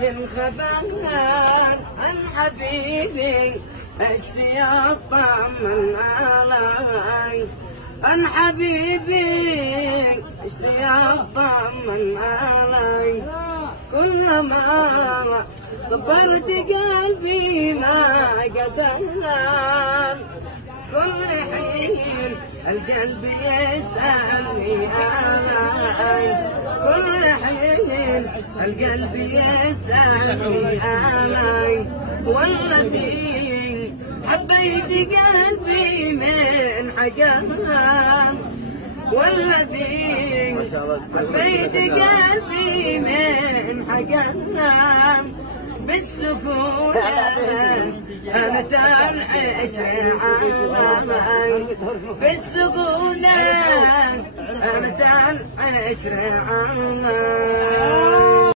من خبر عن حبيبي اشتياق طمن علي، عن حبيبي اشتياق طمن علي. كلما صبرت قلبي ما قدرنا، كل حين القلب يسألني أنا، كل حين القلب يسألني أنا. والذي حبيت قلبي من حجرها، والذي حبيت قلبي من حجرها. بالسكون أنت العشر علي، بالسكون أنت العشر علي.